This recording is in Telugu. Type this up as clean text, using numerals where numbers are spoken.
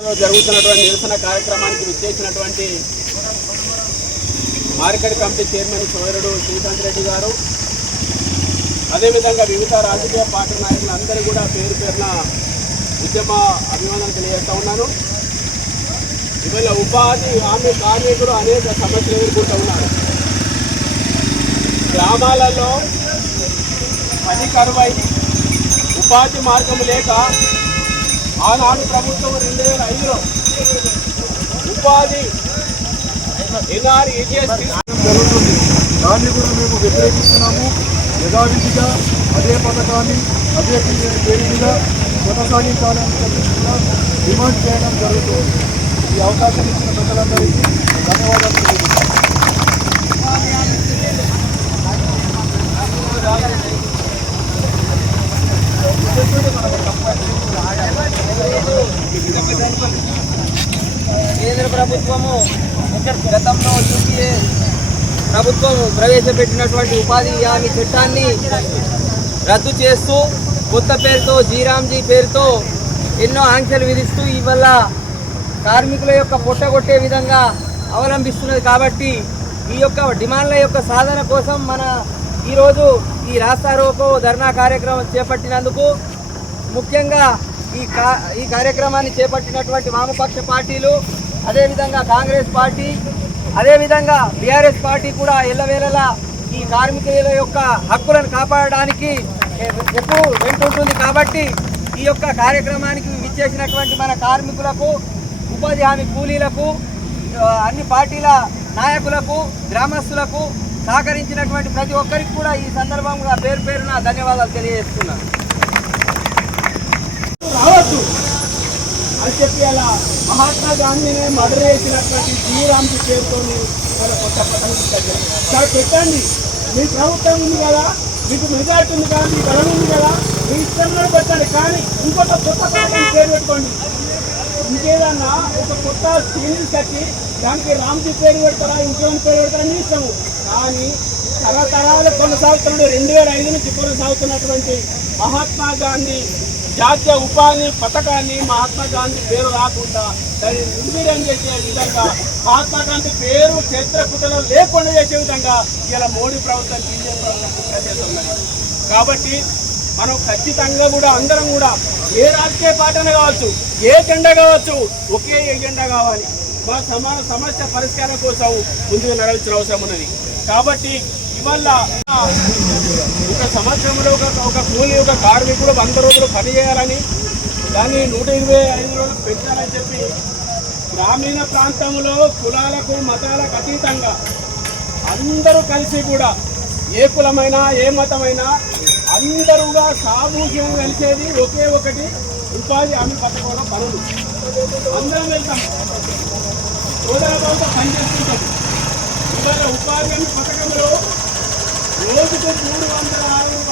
జరుగుతున్నటువంటి నిరసన కార్యక్రమానికి విచ్చేసినటువంటి మార్కెట్ కమిటీ చైర్మన్ సోదరుడు శ్రీకాంత్ రెడ్డి గారు, అదేవిధంగా వివిధ రాజకీయ పార్టీ నాయకులందరూ కూడా పేరు పేరున ఉద్యమ అభిమానాలు తెలియజేస్తూ ఉన్నాను. ఇవాళ ఉపాధి హామీ కార్మికులు అనేక సమస్యలు ఎదుర్కొంటూ ఉన్నారు. గ్రామాలలో పని కరువై ఉపాధి మార్గం లేక ఆనాడు ప్రభుత్వం 2005లో ఉపాధి జరుగుతుంది. దాన్ని కూడా మేము వ్యతిరేకిస్తున్నాము. యథావిధిగా అదే పథకాన్ని అదే పేరు మీద కొనసాగించాలని చెప్పి కూడా డిమాండ్ చేయడం జరుగుతుంది. ఈ అవకాశం ఇచ్చిన ప్రజలందరికీ ధన్యవాదాలు తెలియజేస్తున్నాను. కేంద్ర ప్రభుత్వము గతంలో యూపీఏ ప్రభుత్వం ప్రవేశపెట్టినటువంటి ఉపాధి హామీ చట్టాన్ని రద్దు చేస్తూ కొత్త పేరుతో జీరాంజీ పేరుతో ఎన్నో ఆంక్షలు విధిస్తూ ఇవల్ల కార్మికుల యొక్క పొట్టగొట్టే విధంగా అవలంబిస్తున్నది. కాబట్టి ఈ యొక్క డిమాండ్ల యొక్క సాధన కోసం మన ఈరోజు ఈ రాస్తారోకో ధర్నా కార్యక్రమం చేపట్టినందుకు ముఖ్యంగా ఈ కార్యక్రమాన్ని చేపట్టినటువంటి వామపక్ష పార్టీలు, అదేవిధంగా కాంగ్రెస్ పార్టీ, అదేవిధంగా బీఆర్ఎస్ పార్టీ కూడా ఎల్లవేళలా ఈ కార్మికుల యొక్క హక్కులను కాపాడడానికి ఎప్పుడు వెంటుంటుంది. కాబట్టి ఈ యొక్క కార్యక్రమానికి విచ్చేసినటువంటి మన కార్మికులకు, ఉపాధి హామీ కూలీలకు, అన్ని పార్టీల నాయకులకు, గ్రామస్తులకు సహకరించినటువంటి ప్రతి ఒక్కరికి కూడా ఈ సందర్భంగా పేరు పేరున ధన్యవాదాలు తెలియజేస్తున్నాను. రావద్దు అని చెప్పి అలా మహాత్మా గాంధీని మర్డర్ చేసినటువంటి శ్రీరామ్కి పేరుతోని కొత్త పథకం పెట్టండి. మీ ప్రభుత్వం ఉంది కదా, మీకు మెజార్టీ ఉంది కదా, మీ బలం ఉంది కదా, మీ ఇష్టంలో పెట్టండి. కానీ ఇంకొక కొత్త పథకం పేరు పెట్టుకోండి. ఇంకేదన్నా ఒక కొత్త స్కీమ్ కట్టి దానికి రామ్జీ పేరు పెడతారా, ఇంకేమైనా పేరు పెడతారా మీ ఇష్టము. కానీ తరతరాలు కొనసాగుతున్న 2005 నుంచి కొనసాగుతున్నటువంటి మహాత్మా గాంధీ జాతీయ ఉపాధి పథకాన్ని మహాత్మా గాంధీ పేరు రాకుండా దాన్ని నిర్వీర్యం చేసే విధంగా, మహాత్మా గాంధీ పేరు చరిత్రకుటలో లేకుండా చేసే విధంగా ఇలా మోడీ ప్రభుత్వం, బీజేపీ ప్రభుత్వం కుట్ర చేస్తున్నది. కాబట్టి మనం ఖచ్చితంగా కూడా అందరం కూడా ఏ రాజకీయ పార్టీ కావచ్చు, ఏ జెండా కావచ్చు, ఒకే ఎజెండా కావాలి. మా సమస్య పరిష్కారం కోసం ముందుకు నడవాల్సిన అవసరం ఉన్నది. కాబట్టి ఇవాళ ఒక సంవత్సరంలో ఒక కూలీ, ఒక కార్మికుడు 100 రోజులు పని చేయాలని, దాన్ని 125 రోజులు పెంచాలని చెప్పి గ్రామీణ ప్రాంతంలో కులాలకు మతాలకు అతీతంగా అందరూ కలిసి కూడా, ఏ కులమైనా ఏ మతమైనా అందరూగా సామూహికంగా కలిసేది ఒకే ఒకటి ఉపాధి హామీ పథకంలో పనులు. అందరం వెళ్తాం, సోదరబాబుతో పనిచేస్తుంటాం. ఇవాళ ఉపాధి హామీ పథకంలో రోజుకు 360